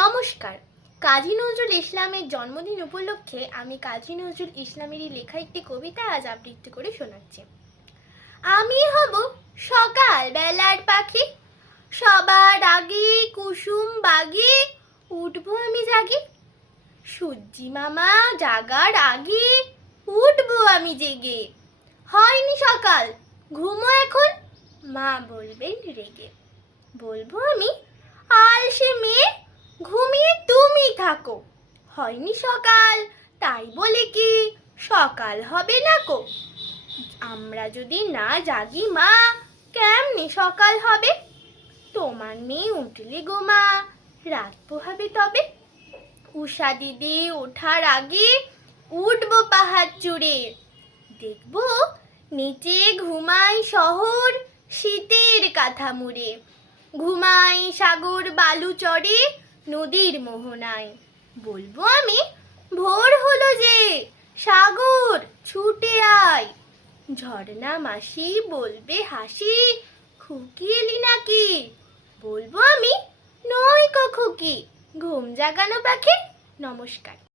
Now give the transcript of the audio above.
নমস্কার। কাজী নজরুল ইসলামের জন্মদিন উপলক্ষে আমি কাজী নজরুল ইসলামেরই লেখা একটি কবিতা আজ আবৃত্তি করে শোনাচ্ছি। আমি হব সকাল বেলার পাখি, সবার আগে কুসুম বাগে, উঠবো আমি জাগে। সূর্যি মামা জাগার আগে উঠবো আমি জেগে। হয়নি সকাল, ঘুমো এখন, মা বলবেন রেগে। বলব আমি থাকো। হয়নি সকাল, তাই বলে কি? সকাল হবে না কো আমরা যদি না জাগি, মা, কেমনি সকাল হবে? তোমার মেয়ে উঠলে গো, মা, রাত পোহাবে তবে। উষা দিদি ওঠার আগে উঠবো পাহাড় চূড়ে। দেখব নিচে ঘুমাই শহর শীতের কাঁথা মুড়ে ঘুমাই সাগর বালু চড়ে নদীর মোহনায়। বলব আমি, ভোর হলো যে, সাগর ছুটে আয়। ঝর্ণা মাসি বলবে হাসি, খুকি এলি নাকি? বলব আমি নয় কখুকি ঘুম জাগানো পাখি, নমস্কার।